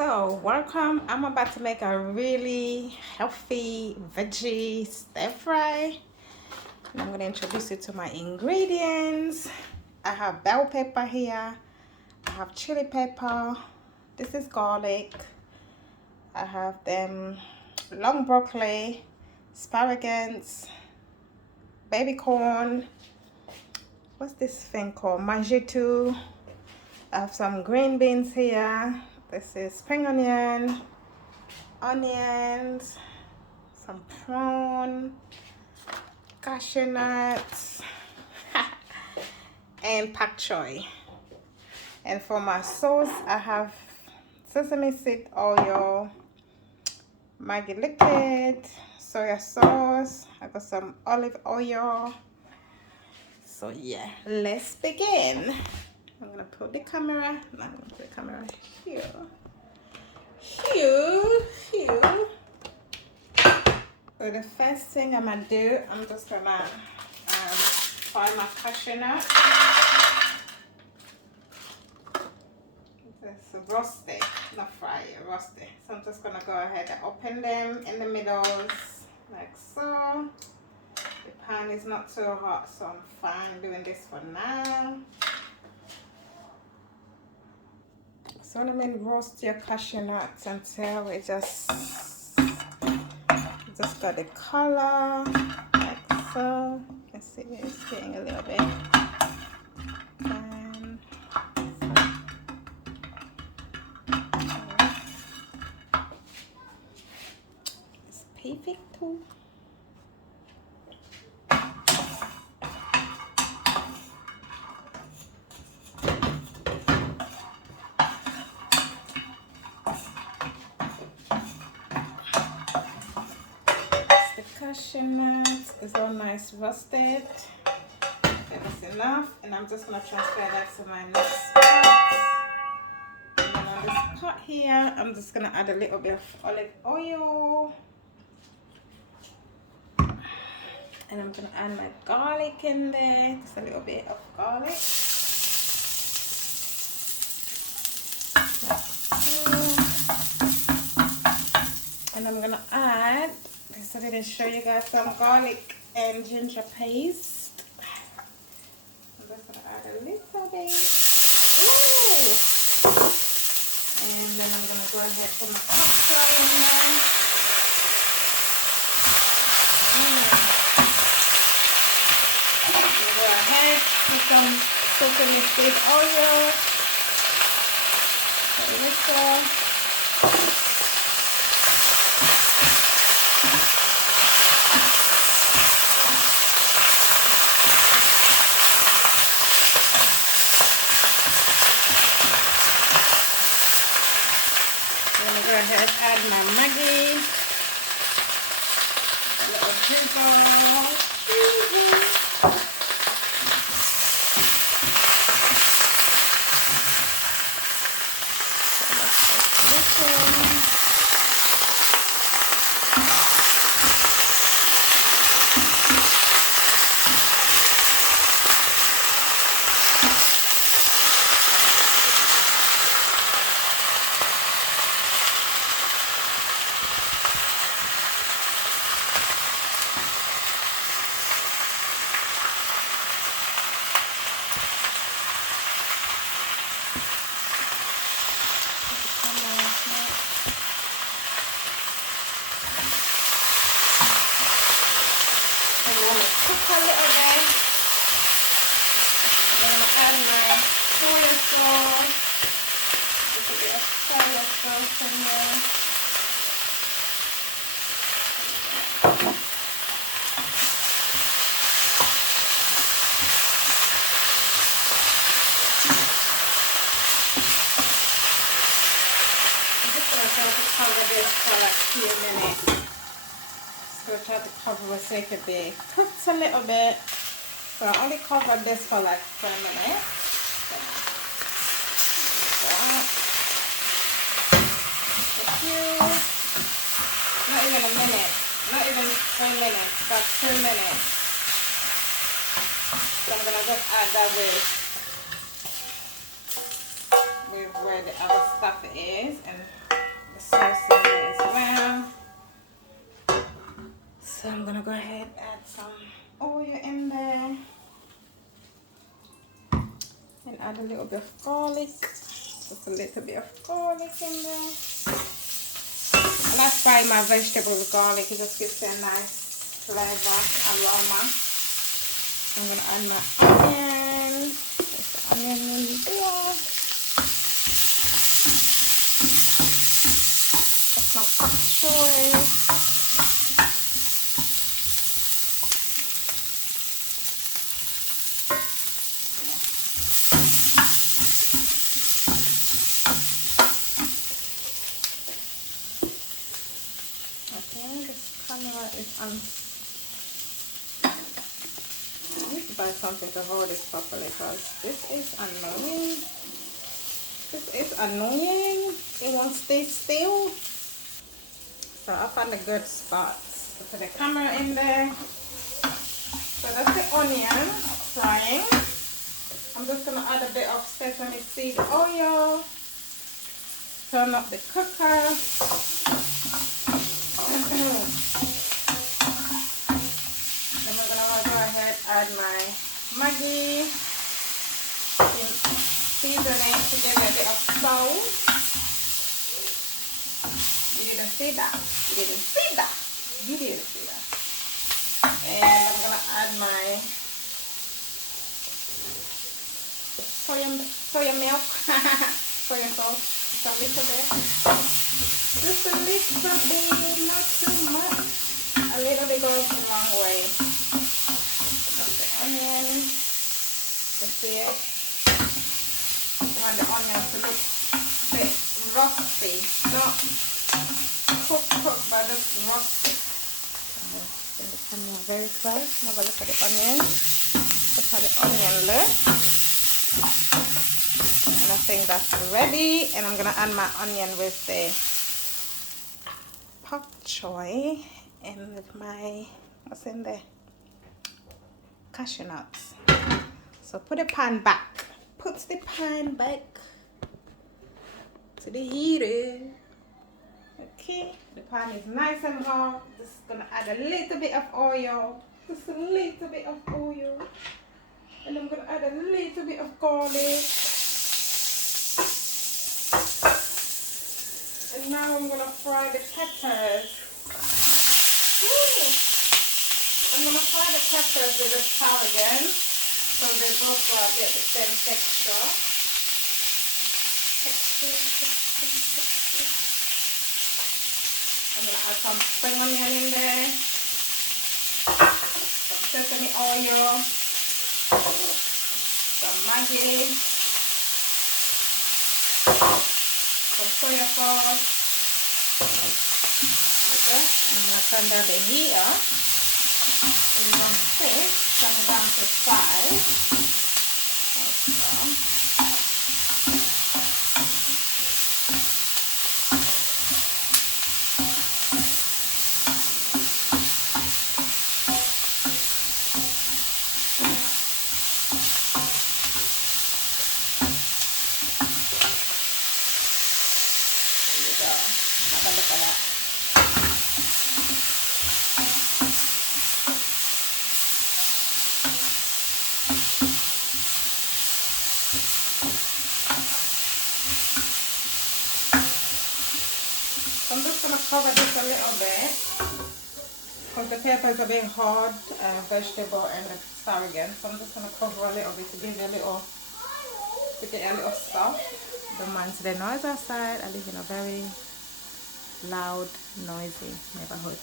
So, welcome. I'm about to make a really healthy veggie stir fry. And I'm going to introduce you to my ingredients. I have bell pepper here. I have chili pepper. This is garlic. I have them long broccoli, asparagus, baby corn. What's this thing called? Majitu. I have some green beans here. This is spring onion, onions, some prawn, cashew nuts, and pak choy. And for my sauce, I have sesame seed oil, Maggi liquid, soya sauce. I got some olive oil. So yeah, let's begin. I'm gonna put the camera. I'm gonna put the camera here. Here. So the first thing I'm gonna do, I'm just gonna fry my cashew nut. It's roasted, not fry, roasted. So I'm just gonna go ahead and open them in the middles, like so. The pan is not too hot, so I'm fine doing this for now. So I'm gonna roast your cashew nuts until it just got the color, like so. You can see it's getting a little bit. And it's perfect too. Cashew nuts is all nice roasted. That is enough, and I'm just gonna transfer that to my next pot. And then on this pot here, I'm just gonna add a little bit of olive oil, and I'm gonna add my garlic in there, just a little bit of garlic. And I'm gonna add, because I didn't show you guys, some garlic and ginger paste. I'm just gonna add a little bit. Ooh. And then I'm gonna go ahead and put my pasta in there. I'm gonna go ahead with some sesame seed oil. A little. Go ahead, add my Maggi, a little drizzle, cook a little bit. Then I'm going to add my soya sauce. Just a bit of soya sauce in there. I'm just going to try to cover this for like a few minutes. So try to cover it so it could be cooked a little bit. So I only covered this for like 4 minutes. Not even a minute, not even 3 minutes, but 2 minutes. So I'm gonna just add that with where the other stuff is, and the sauce in there as well. So I'm gonna go ahead and add some oil in there and add a little bit of garlic. Just a little bit of garlic in there. And I fry my vegetable with garlic. It just gives it a nice flavor, aroma. I'm gonna add my onion. There's the onion in there. That's my pak choy. Okay, this camera is on. I need to buy something to hold this properly because this is annoying. This is annoying. It won't stay still. So I found a good spot to put the camera in there. So that's the onion frying. I'm just gonna add a bit of sesame seed oil. Turn up the cooker. Then we're gonna go ahead add my Maggi, seasoning to give it a bit of salt. You didn't see that. You didn't see that. You didn't see that. And I'm gonna add my soya milk, soya sauce, just a little bit. Just a little bit, not too much. A little bit goes a long way. That's the onion. You see it? You want the onion to look a bit rusty, not cook, but just rusty. Bring the camera very close. Have a look at the onion. Look how the onion looks. And I think that's ready. And I'm gonna add my onion with the pak choy and with my, what's in there? Cashew nuts. So put the pan back. Put the pan back to the heater. Okay, the pan is nice and hot. Just gonna add a little bit of oil. Just a little bit of oil. And I'm gonna add a little bit of garlic. And now I'm gonna fry the peppers. Woo! I'm gonna fry the peppers with the tarragon so they both get the same texture. I'm gonna add some spring onion in there, some sesame oil, some Maggi, some soya sauce. Okay. And I'm gonna turn down the heater. And on 6, turn it down to 5. Have a look at that. So I'm just going to cover this a little bit because the peppers are being hard, vegetable and the tarragon. So I'm just going to cover a little bit to give it a little, soft. Don't mind the noise outside. I live in a very loud, noisy neighborhood.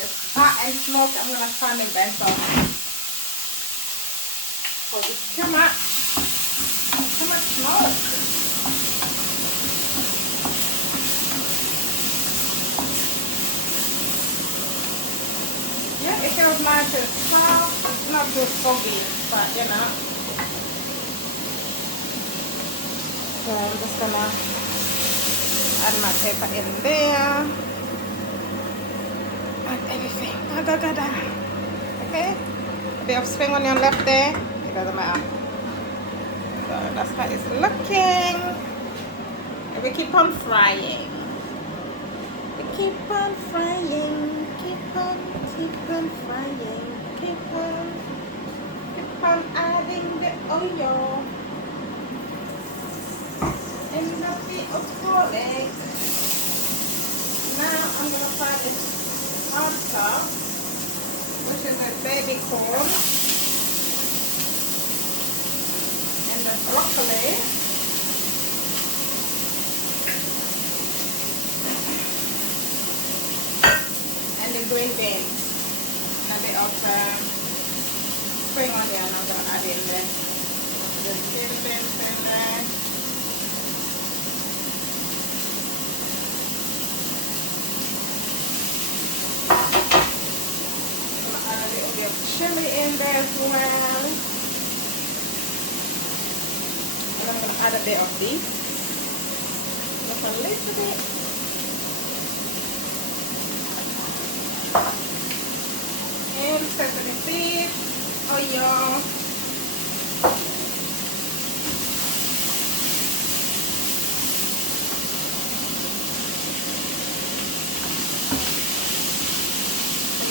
It's hot and smoke. I'm gonna turn the vent off. Oh, it's too much smoke. Yeah, it feels nice and soft. It's not too foggy, but you know. So I'm just gonna add my pepper in there. And everything. Okay? A bit of spring onion left there. It doesn't matter. So that's how it's looking. And we keep on frying. We keep on frying. Keep on frying. Keep on adding the oil. And a bit of garlic. Now I'm gonna fry this pasta, which is the baby corn and the broccoli and the green beans and a bit of spring onion. I'm gonna add in there. The green beans in there. Chili in there as well, and I'm going to add a bit of this, just a little bit, and sesame seeds, oil,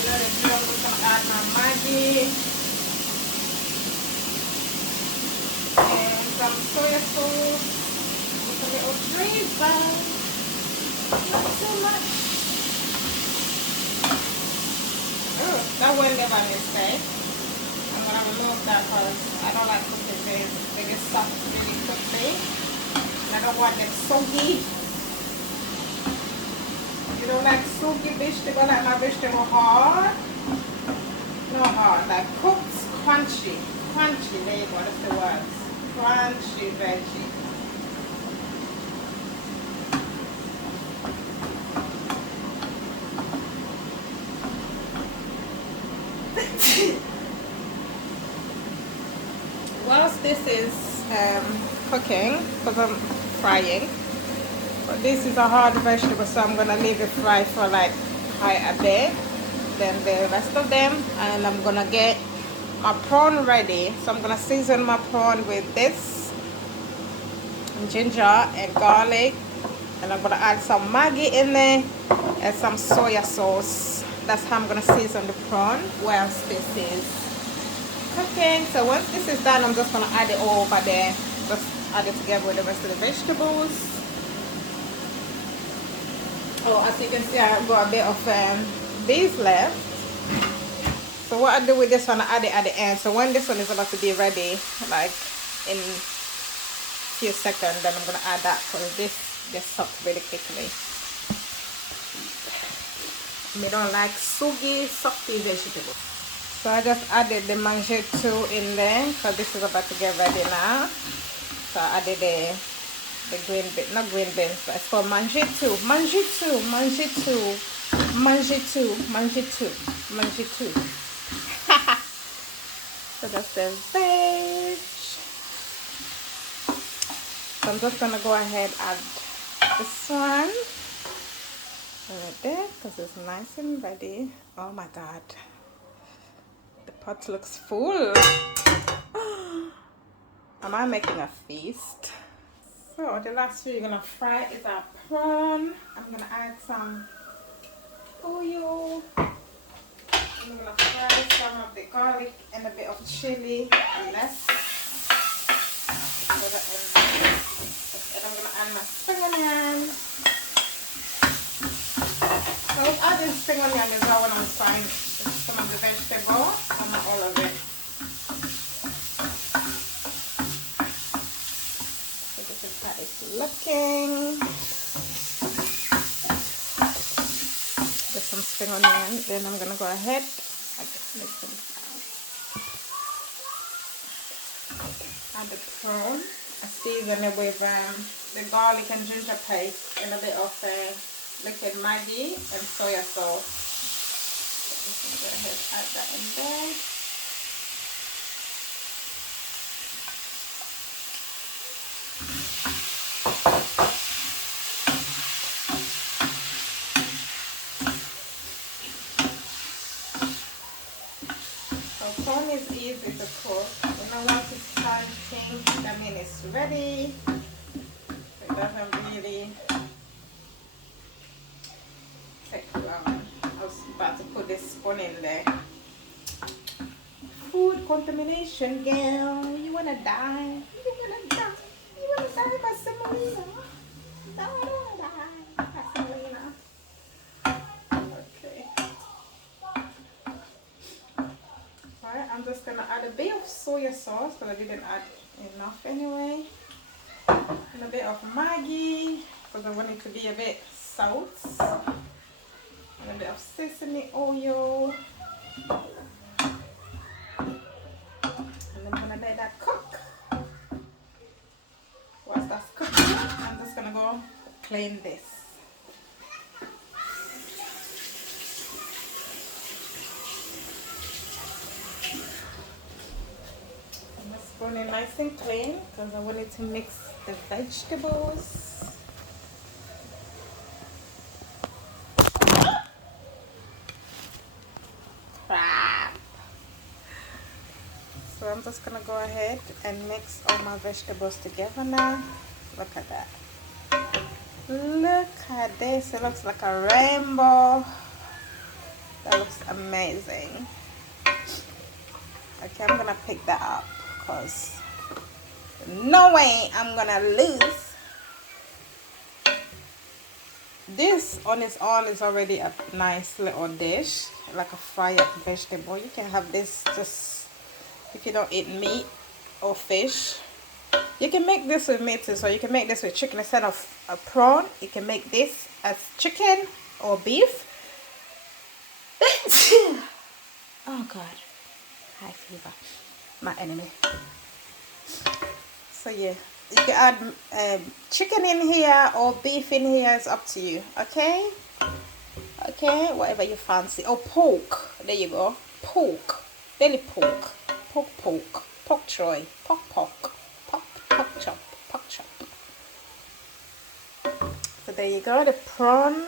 I'm just going to add my Maggi and some soya sauce with a little drizzle, not too much. Oh, that went there by mistake. I'm going to remove that because I don't like cooking things. They get soft really quickly. And I don't want them soggy. You don't like soggy vegetable, like my vegetable hard? No hard, like cooked, crunchy. Crunchy, there you go, that's the word. Crunchy veggie. Whilst this is cooking, because I'm frying, but this is a hard vegetable, so I'm going to leave it fry for like a bit. Then the rest of them, and I'm gonna get my prawn ready. So I'm gonna season my prawn with this ginger and garlic, and I'm gonna add some Maggi in there and some soya sauce. That's how I'm gonna season the prawn whilst this is cooking. So once this is done, I'm just gonna add it all over there, just add it together with the rest of the vegetables. Oh, as you can see, I've got a bit of these left. So what I do with this one, I add it at the end. So when this one is about to be ready, like in a few seconds, then I'm gonna add that because this gets soft really quickly. I don't like soggy, softy vegetables. So I just added the mangetout in there because this is about to get ready now. So I added the green bean, not green beans, but it's called mangetout. So that's the veg. So I'm just gonna go ahead and add this one right there because it's nice and ready. Oh my god, the pot looks full. Am I making a feast? So the last thing you're gonna fry is our prawn. I'm gonna add some oil. I'm gonna fry some of the garlic and a bit of chili less. And I'm gonna add my spring onion. So I was adding spring onion as well when I'm frying some of the vegetable, not all of it. So this is how it's looking. There's some spring onion. Then I'm gonna go ahead. I just make some add the prawn. I season it with the garlic and ginger paste and a bit of liquid Maggi and soya sauce. So just go ahead and add that in there. mean, it's ready. It doesn't really take long. I was about to put this spoon in there. Food contamination, girl. You wanna die? You wanna die? You wanna die by semolina? No, I don't wanna die by semolina. Okay. Alright, I'm just gonna add a bit of soy sauce, but I didn't add enough anyway. And a bit of Maggi, because I want it to be a bit salt. And a bit of sesame oil. And I'm gonna let that cook. Whilst that's cooking, I'm just gonna go clean this. I'm just spoon it nice and clean because I wanted to mix the vegetables. Crap. So I'm just gonna go ahead and mix all my vegetables together now. Look at that. Look at this. It looks like a rainbow. That looks amazing. Okay, I'm gonna pick that up because no way I'm gonna lose. This on its own is already a nice little dish, like a fried vegetable. You can have this just if you don't eat meat or fish. You can make this with meat too, so you can make this with chicken instead of a prawn. You can make this as chicken or beef. Oh God, high fever, my enemy. So yeah, you can add chicken in here or beef in here. It's up to you. Okay, okay, whatever you fancy. Or pork. There you go. Pork, belly pork, pork choy, pork chop. So there you go, the prawn.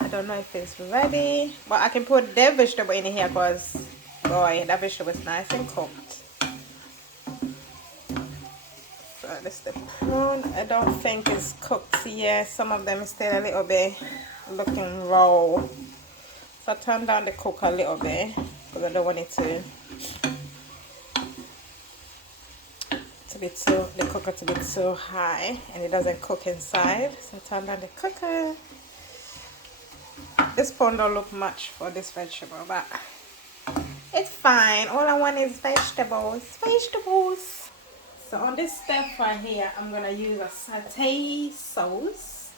I don't know if it's ready, but I can put the vegetable in here because boy, that vegetable is nice and cooked. So this is the prawn. I don't think it's cooked yet. Some of them is still a little bit looking raw. So I turn down the cook a little bit because I don't want it to be too, the cooker to be too high and it doesn't cook inside. So I turn down the cooker. This spoon don't look much for this vegetable, but it's fine. All I want is vegetables. So on this stir fry here, I'm gonna use a satay sauce.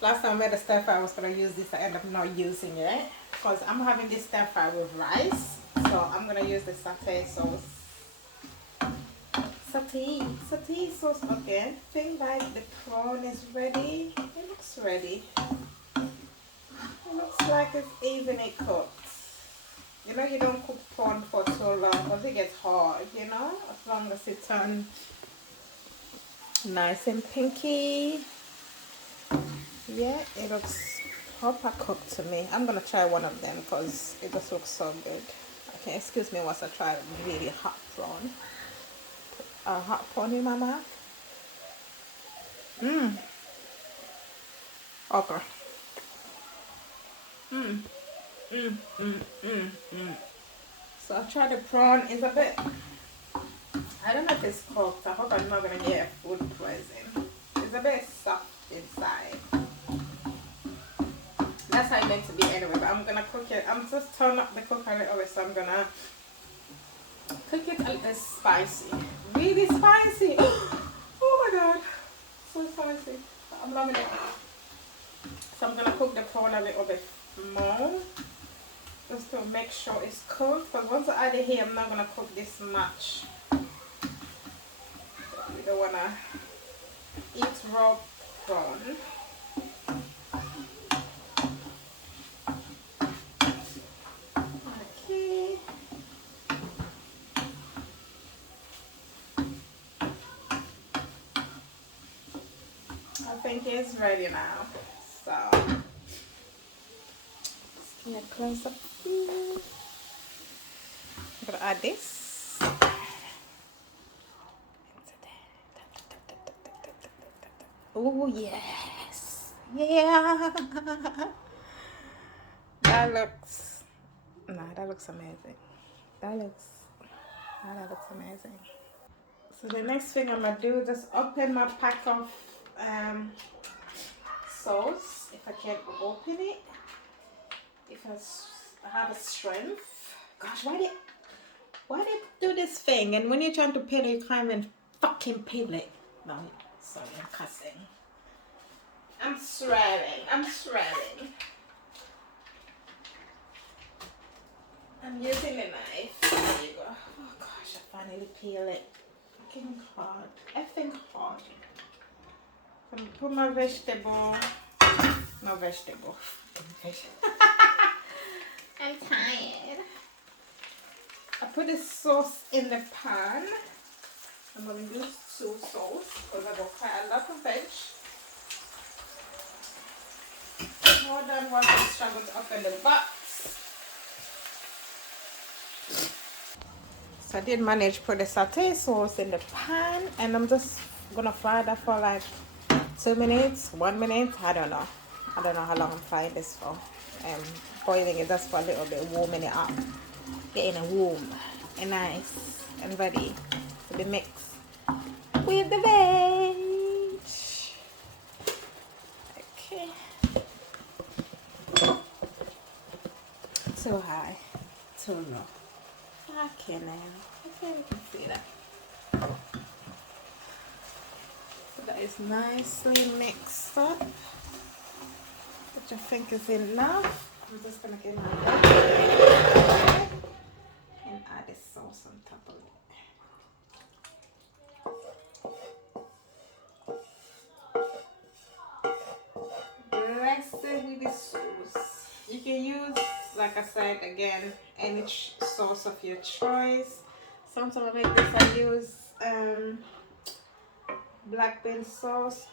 Last time I made a stir fry, I was gonna use this. I ended up not using it because I'm having this stir fry with rice. So I'm gonna use the satay sauce. Satay sauce. Okay, I think like the prawn is ready. It looks ready. It looks like it's evenly cooked. You know, you don't cook prawn for so long because it gets hard, you know, as long as it turns nice and pinky. Yeah, it looks proper cooked to me. I'm gonna try one of them because it just looks so good. Okay, excuse me whilst I try really hot prawn. A hot prawn in my mouth. Okay. So I tried the prawn. It's a bit, I don't know if it's cooked. I hope I'm not gonna get food poisoning. It's a bit soft inside. That's how it meant to be anyway, but I'm gonna cook it. I'm just turning up the cooker a little bit, so I'm gonna cook it a little spicy. Really spicy. Oh my God, so spicy. I'm loving it. So I'm gonna cook the prawn a little bit more, just to make sure it's cooked. But once I add it here, I'm not gonna cook this much. You don't wanna eat raw prawn. Okay. I think it's ready now. So just give me a close up here. I'm gonna add this. Oh yes, yeah. That looks, nah, that looks amazing. That looks, that looks amazing. So the next thing I'm gonna do is just open my pack of um, sauce. If I can open it, if I have a strength. Gosh, why they do this thing? And when you're trying to peel it, you can't even fucking peel it. No, sorry, I'm cussing. I'm swearing. I'm swearing. I'm using a knife. There you go. Oh gosh, I finally peel it. Fucking hard. Effing hard. I'm gonna put my vegetable. No vegetable. I'm tired. I put the sauce in the pan. I'm gonna use 2 sauce because I got quite a lot of veg. More than what I struggled to open the box. So I did manage to put the satay sauce in the pan, and I'm just gonna fry that for like 2 minutes, 1 minute. I don't know how long I'm frying this for. Boiling it just for a little bit, warming it up, getting it warm and nice and ready to be mixed with the veg. Okay. Too high, too low. Okay now. Okay, we can see that. So that is nicely mixed up, which I think is enough. I'm just gonna get my veg and add the sauce on top of it. Blessed with the sauce. You can use, like I said again, any sauce of your choice. Sometimes I make this, I use black bean sauce.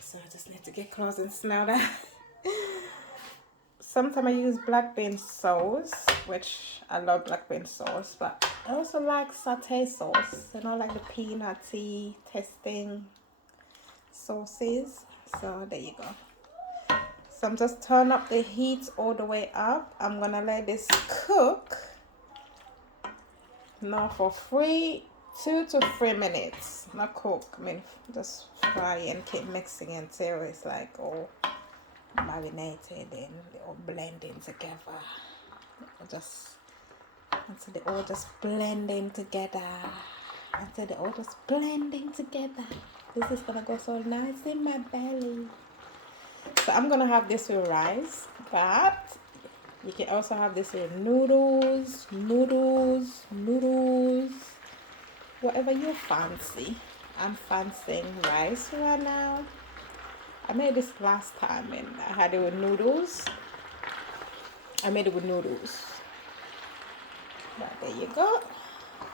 So I just need to get close and smell that. Sometimes I use black bean sauce, which I love black bean sauce, but I also like satay sauce, you know, like the peanutty tasting sauces. So there you So I'm just turn up the heat all the way up. I'm gonna let this cook now for 2 to 3 minutes. Not cook, I mean just fry and keep mixing until it's like all marinated and all blending together. Just until they all just blending together. Until they all just blending together. This is gonna go so nice in my belly. So I'm gonna have this with rice, but you can also have this with noodles, whatever you fancy. I'm fancying rice right now. I made this last time and I had it with noodles. But there you go.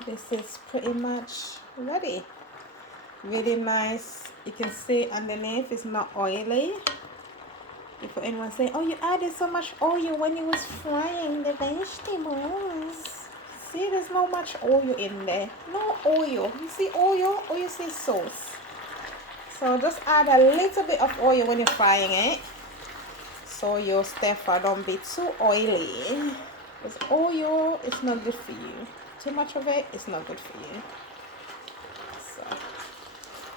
This is pretty much ready. Really nice. You can see underneath it's not oily. Before anyone say, oh, you added so much oil when you was frying the vegetables. See, there's not much oil in there. No oil. You see oil or you see sauce. So just add a little bit of oil when you're frying it. So your stir fry don't be too oily. Because oil is not good for you. Too much of it is not good for you. So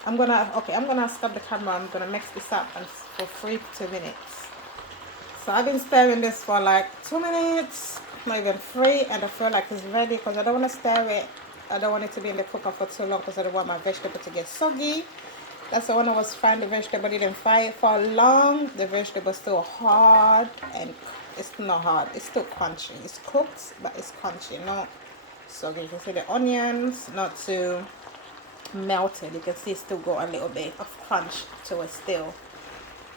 I'm gonna stop the camera. I'm gonna mix this up and for 3 to 2 minutes. So I've been stirring this for like 2 minutes, not even 3, and I feel like it's ready because I don't want to stir it. I don't want it to be in the cooker for too long because I don't want my vegetable to get soggy. That's the one I was frying the vegetable, didn't fry it for long. The vegetable is still hard, and it's not hard. It's still crunchy. It's cooked, but it's crunchy, not soggy. You can see the onions not too melted. You can see still got a little bit of crunch to it still.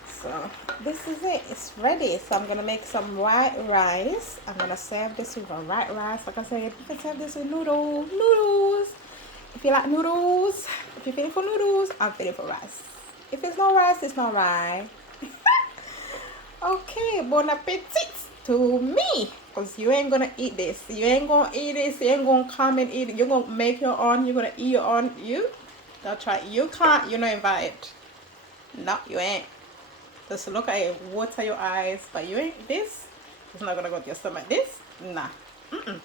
So this is it, it's ready. So I'm gonna make some white rice. I'm gonna serve this with a white rice. Like I said, you can serve this with noodles. If you like noodles, if you're feeling for noodles, I'm feeling for rice. If it's not rice, it's not right. Okay, bon appetit to me. Because you ain't gonna eat this. You ain't gonna eat this. You ain't gonna come and eat it. You're gonna make your own. You're gonna eat your own. Don't try. You can't. You're not invited. No, you ain't. Just look at it, water your eyes, but you ain't. This is not gonna go to your stomach. This, nah. Mm-mm.